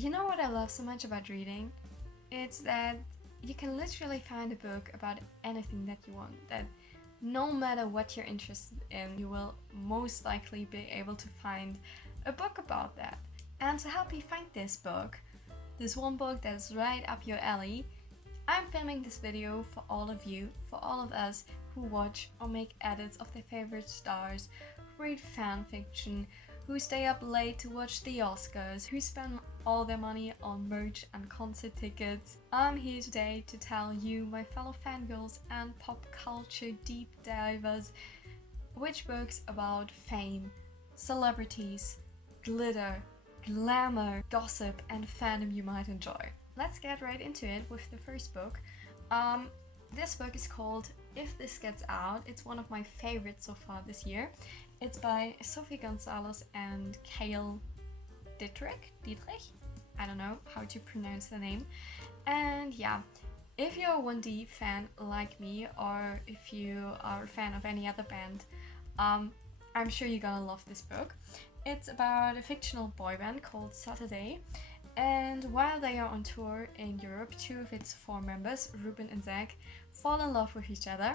You know what I love so much about reading? It's that you can literally find a book about anything that you want, that no matter what you're interested in, you will most likely be able to find a book about that. And to help you find this one book that is right up your alley, I'm filming this video for all of you, for all of us who watch or make edits of their favorite stars, who read fan fiction, who stay up late to watch the Oscars, who spend all their money on merch and concert tickets. I'm here today to tell you, my fellow fangirls and pop culture deep divers, which books about fame, celebrities, glitter, glamour, gossip and fandom you might enjoy. Let's get right into it with the first book. This book is called If This Gets Out. It's one of my favorites so far this year. It's by Sophie Gonzalez and Cale Dietrich? I don't know how to pronounce the name. And yeah, if you're a 1D fan like me, or if you are a fan of any other band, I'm sure you're gonna love this book. It's about a fictional boy band called Saturday, and while they are on tour in Europe, two of its four members, Ruben and Zach, fall in love with each other.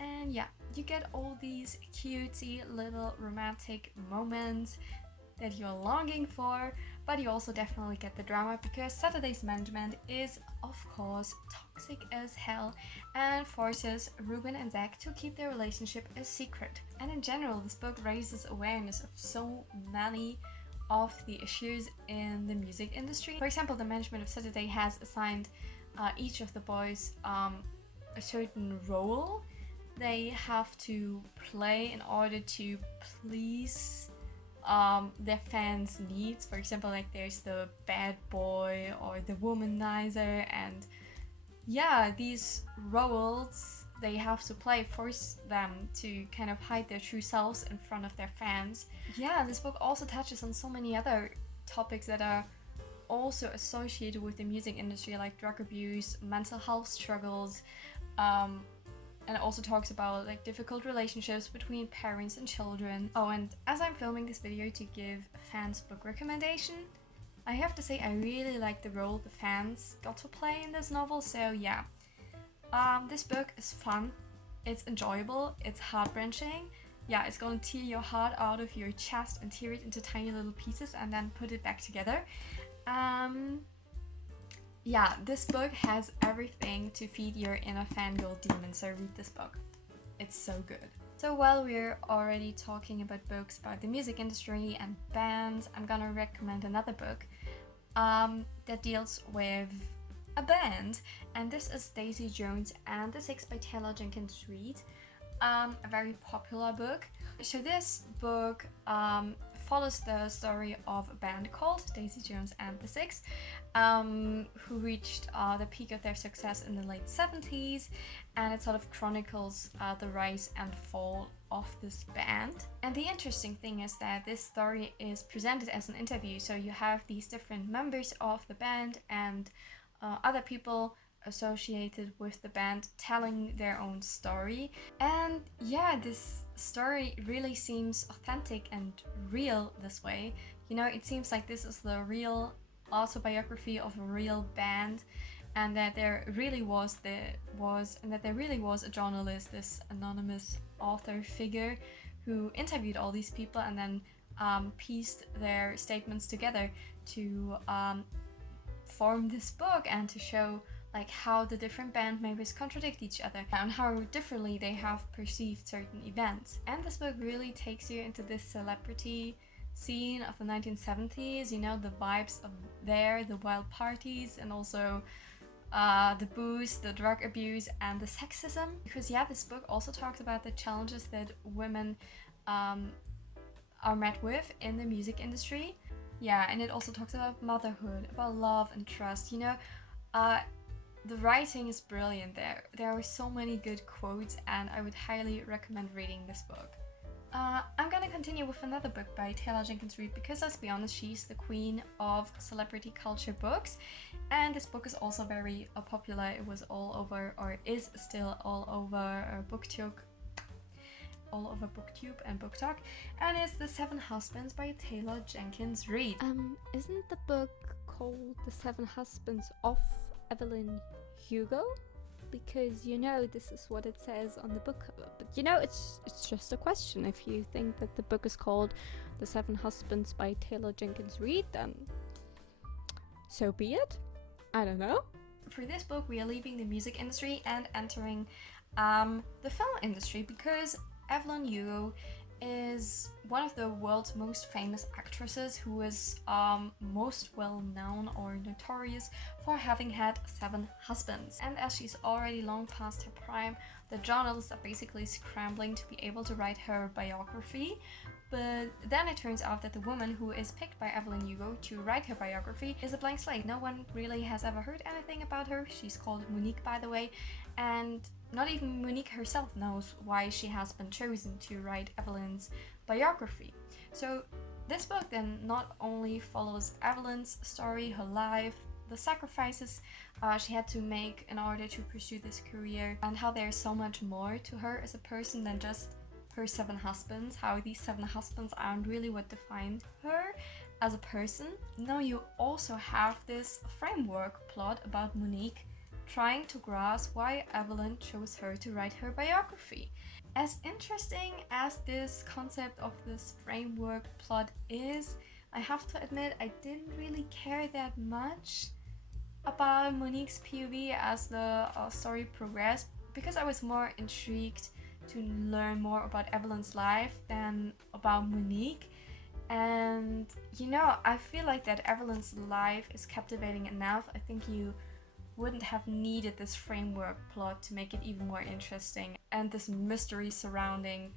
And yeah, you get all these cutesy little romantic moments that you're longing for, but you also definitely get the drama because Saturday's management is, of course, toxic as hell and forces Ruben and Zach to keep their relationship a secret. And in general, this book raises awareness of so many of the issues in the music industry. For example, the management of Saturday has assigned each of the boys a certain role they have to play in order to please their fans' needs. For example, like there's the bad boy or the womanizer, and yeah, these roles they have to play force them to kind of hide their true selves in front of their fans. Yeah, this book also touches on so many other topics that are also associated with the music industry, like drug abuse, mental health struggles, and it also talks about like difficult relationships between parents and children. Oh, and as I'm filming this video to give fans book recommendation, I have to say I really like the role the fans got to play in this novel, so yeah. This book is fun, it's enjoyable, it's heart-wrenching. Yeah, it's gonna tear your heart out of your chest and tear it into tiny little pieces and then put it back together. Yeah, this book has everything to feed your inner fangirl demon, so read this book. It's so good. So while we're already talking about books about the music industry and bands, I'm gonna recommend another book that deals with a band, and this is Daisy Jones and the Six by Taylor Jenkins Reid, a very popular book. So this book follows the story of a band called Daisy Jones and the Six, who reached the peak of their success in the late 70s, and it sort of chronicles the rise and fall of this band. And the interesting thing is that this story is presented as an interview, so you have these different members of the band and other people associated with the band telling their own story. And yeah, this story really seems authentic and real this way. You know, it seems like this is the real autobiography of a real band, and that there really was a journalist, this anonymous author figure, who interviewed all these people and then pieced their statements together to form this book and to show like how the different band members contradict each other and how differently they have perceived certain events. And this book really takes you into this celebrity scene of the 1970s, you know, the vibes of there, the wild parties, and also the booze, the drug abuse, and the sexism. Because yeah, this book also talks about the challenges that women are met with in the music industry. Yeah, and it also talks about motherhood, about love and trust. You know, the writing is brilliant there. There are so many good quotes, and I would highly recommend reading this book. I'm gonna continue with another book by Taylor Jenkins Reid because, let's be honest, she's the queen of celebrity culture books, and this book is also very popular. It was all over, or is still all over BookTube and BookTok, and it's The Seven Husbands by Taylor Jenkins Reid. Isn't the book called The Seven Husbands of Evelyn Hugo, because this is what it says on the book cover. But it's just a question. If you think that the book is called The Seven Husbands by Taylor Jenkins Reid, then so be it. I don't know. For this book, we are leaving the music industry and entering the film industry, because Evelyn Hugo is one of the world's most famous actresses, who is most well known or notorious for having had 7 husbands. And as she's already long past her prime, the journalists are basically scrambling to be able to write her biography. But then it turns out that the woman who is picked by Evelyn Hugo to write her biography is a blank slate. No one really has ever heard anything about her. She's called Monique, by the way, and not even Monique herself knows why she has been chosen to write Evelyn's biography. So this book then not only follows Evelyn's story, her life, the sacrifices she had to make in order to pursue this career, and how there's so much more to her as a person than just her 7 husbands, how these 7 husbands aren't really what defined her as a person. No, you also have this framework plot about Monique trying to grasp why Evelyn chose her to write her biography. As interesting as this concept of this framework plot is, I have to admit I didn't really care that much about Monique's POV as the story progressed, because I was more intrigued to learn more about Evelyn's life than about Monique. And I feel like that Evelyn's life is captivating enough. I think you wouldn't have needed this framework plot to make it even more interesting, and this mystery surrounding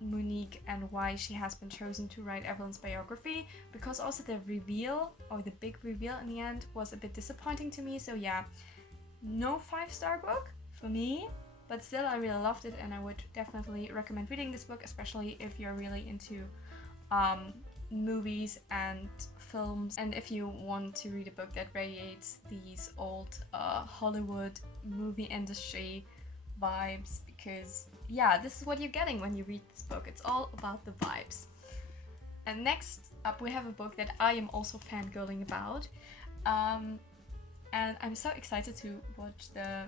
Monique and why she has been chosen to write Evelyn's biography, because also the reveal, or the big reveal in the end, was a bit disappointing to me. So yeah, no 5-star book for me, but still I really loved it, and I would definitely recommend reading this book, especially if you're really into movies and films, and if you want to read a book that radiates these old Hollywood movie industry vibes, because yeah, this is what you're getting when you read this book. It's all about the vibes. And next up we have a book that I am also fangirling about, and I'm so excited to watch the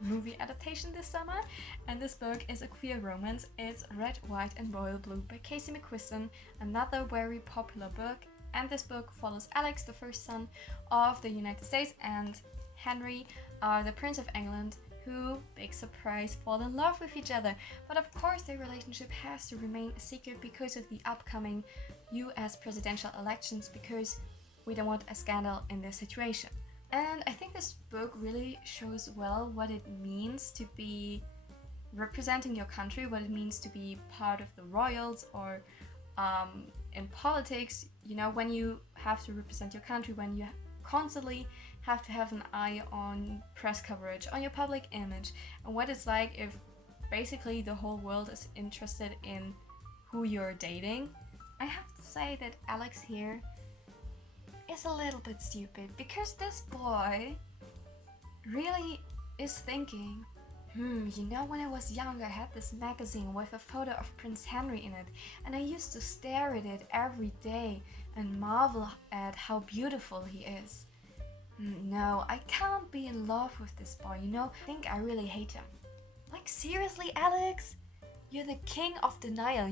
movie adaptation this summer. And this book is a queer romance. It's Red, White and Royal Blue by Casey McQuiston, another very popular book. And this book follows Alex, the first son of the United States, and Henry, the Prince of England, who, big surprise, fall in love with each other. But of course their relationship has to remain a secret because of the upcoming US presidential elections, because we don't want a scandal in this situation. And I think this book really shows well what it means to be representing your country, what it means to be part of the royals, or in politics, when you have to represent your country, when you constantly have to have an eye on press coverage, on your public image, and what it's like if basically the whole world is interested in who you're dating. I have to say that Alex here is a little bit stupid, because this boy really is thinking, when I was young I had this magazine with a photo of Prince Henry in it, and I used to stare at it every day and marvel at how beautiful he is. No, I can't be in love with this boy, I think I really hate him. Like, seriously, Alex? You're the king of denial,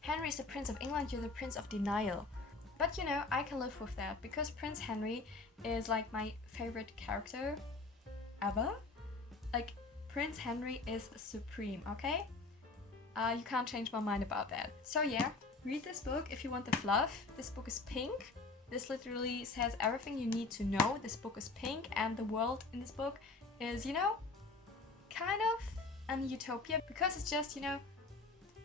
Henry's the Prince of England, you're the Prince of denial. But I can live with that, because Prince Henry is like my favorite character ever. Like, Prince Henry is supreme, okay? You can't change my mind about that. So yeah, read this book if you want the fluff. This book is pink. This literally says everything you need to know. This book is pink, and the world in this book is, kind of an utopia, because it's just,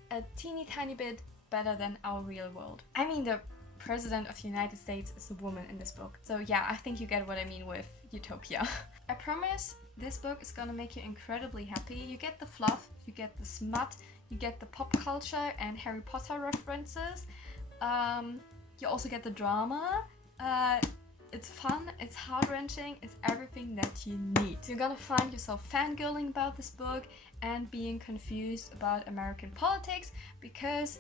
a teeny tiny bit better than our real world. I mean, the President of the United States is a woman in this book. So yeah, I think you get what I mean with utopia. I promise this book is gonna make you incredibly happy. You get the fluff, you get the smut, you get the pop culture and Harry Potter references. You also get the drama. It's fun, it's heart-wrenching, it's everything that you need. You're gonna find yourself fangirling about this book and being confused about American politics, because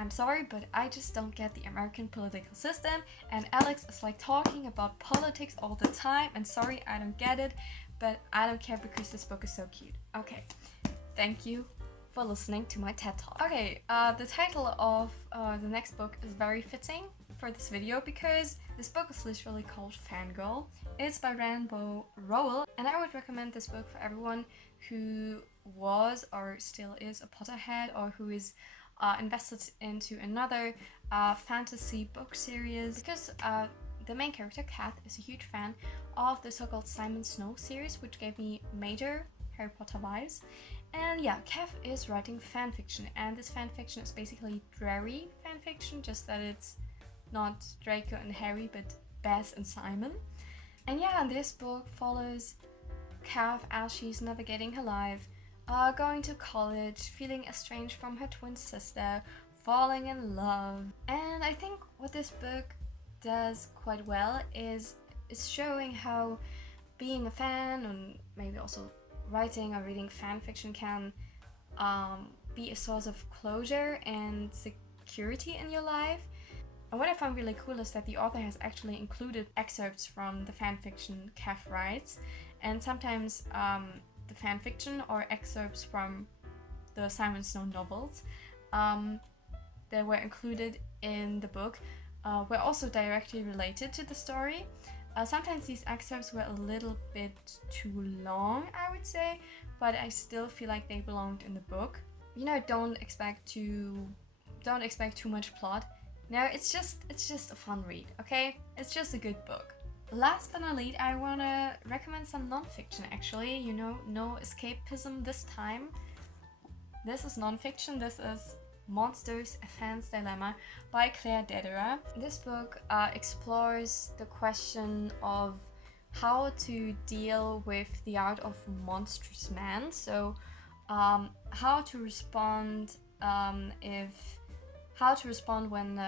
I'm sorry, but I just don't get the American political system, and Alex is like talking about politics all the time, and sorry, I don't get it, but I don't care because this book is so cute. Okay, thank you for listening to my TED Talk. Okay, the title of the next book is very fitting for this video because this book is literally called Fangirl. It's by Rainbow Rowell, and I would recommend this book for everyone who was or still is a Potterhead, or who is invested into another fantasy book series, because the main character, Kath, is a huge fan of the so-called Simon Snow series, which gave me major Harry Potter vibes. And yeah, Kath is writing fanfiction, and this fanfiction is basically Drarry fanfiction, just that it's not Draco and Harry, but Bess and Simon. And yeah, this book follows Kath as she's navigating her life, going to college, feeling estranged from her twin sister, falling in love. And I think what this book does quite well is showing how being a fan, and maybe also writing or reading fan fiction, can be a source of closure and security in your life. And what I found really cool is that the author has actually included excerpts from the fan fiction Kath writes, and sometimes the fan fiction or excerpts from the Simon Snow novels that were included in the book were also directly related to the story. Sometimes these excerpts were a little bit too long, I would say, but I still feel like they belonged in the book. You know, don't expect too much plot. No, it's just a fun read, okay? It's just a good book. Last but not least, I wanna recommend some nonfiction actually. You know, no escapism this time. This is nonfiction. This is Monsters, A Fan's Dilemma by Claire Dederer. This book explores the question of how to deal with the art of monstrous man. So how to respond when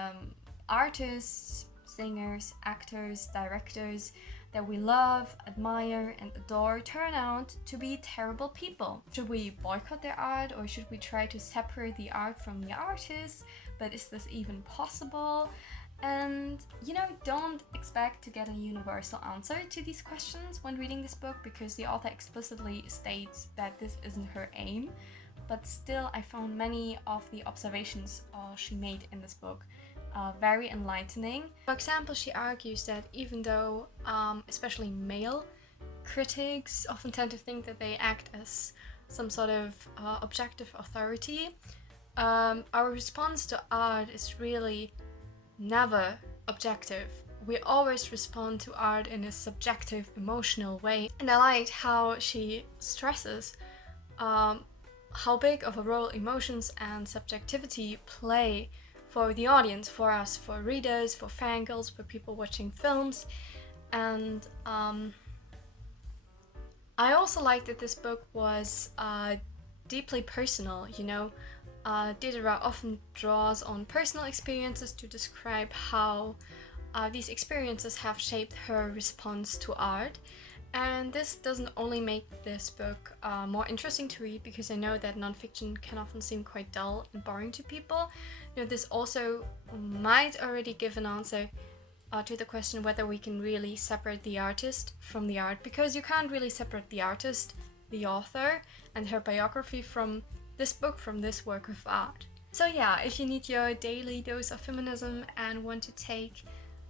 artists, singers, actors, directors that we love, admire, and adore turn out to be terrible people. Should we boycott their art, or should we try to separate the art from the artist? But is this even possible? And you know, don't expect to get a universal answer to these questions when reading this book, because the author explicitly states that this isn't her aim. But still, I found many of the observations she made in this book very enlightening. For example, she argues that even though especially male critics often tend to think that they act as some sort of objective authority, our response to art is really never objective. We always respond to art in a subjective, emotional way. And I liked how she stresses how big of a role emotions and subjectivity play for the audience, for us, for readers, for fangirls, for people watching films. And I also like that this book was deeply personal. You know, Dederer often draws on personal experiences to describe how these experiences have shaped her response to art. And this doesn't only make this book more interesting to read, because I know that nonfiction can often seem quite dull and boring to people. You know, this also might already give an answer to the question whether we can really separate the artist from the art, because you can't really separate the artist, the author, and her biography from this book, from this work of art. So yeah, if you need your daily dose of feminism and want to take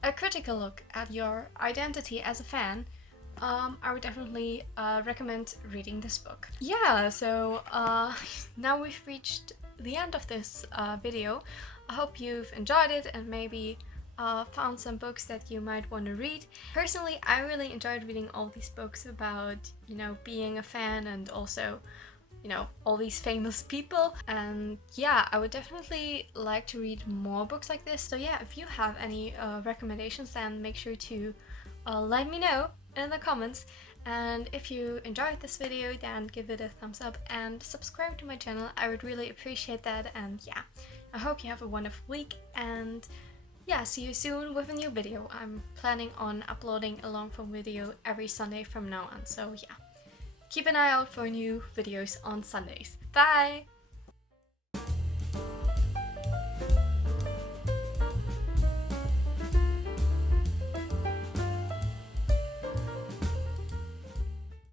a critical look at your identity as a fan, I would definitely recommend reading this book. Yeah, so now we've reached the end of this video. I hope you've enjoyed it and maybe found some books that you might want to read. Personally, I really enjoyed reading all these books about, you know, being a fan, and also, you know, all these famous people. And yeah, I would definitely like to read more books like this. So yeah, if you have any recommendations, then make sure to let me know in the comments. And if you enjoyed this video, then give it a thumbs up and subscribe to my channel. I would really appreciate that. And yeah, I hope you have a wonderful week, and yeah, see you soon with a new video. I'm planning on uploading a long form video every Sunday from now on, so yeah, keep an eye out for new videos on Sundays. Bye!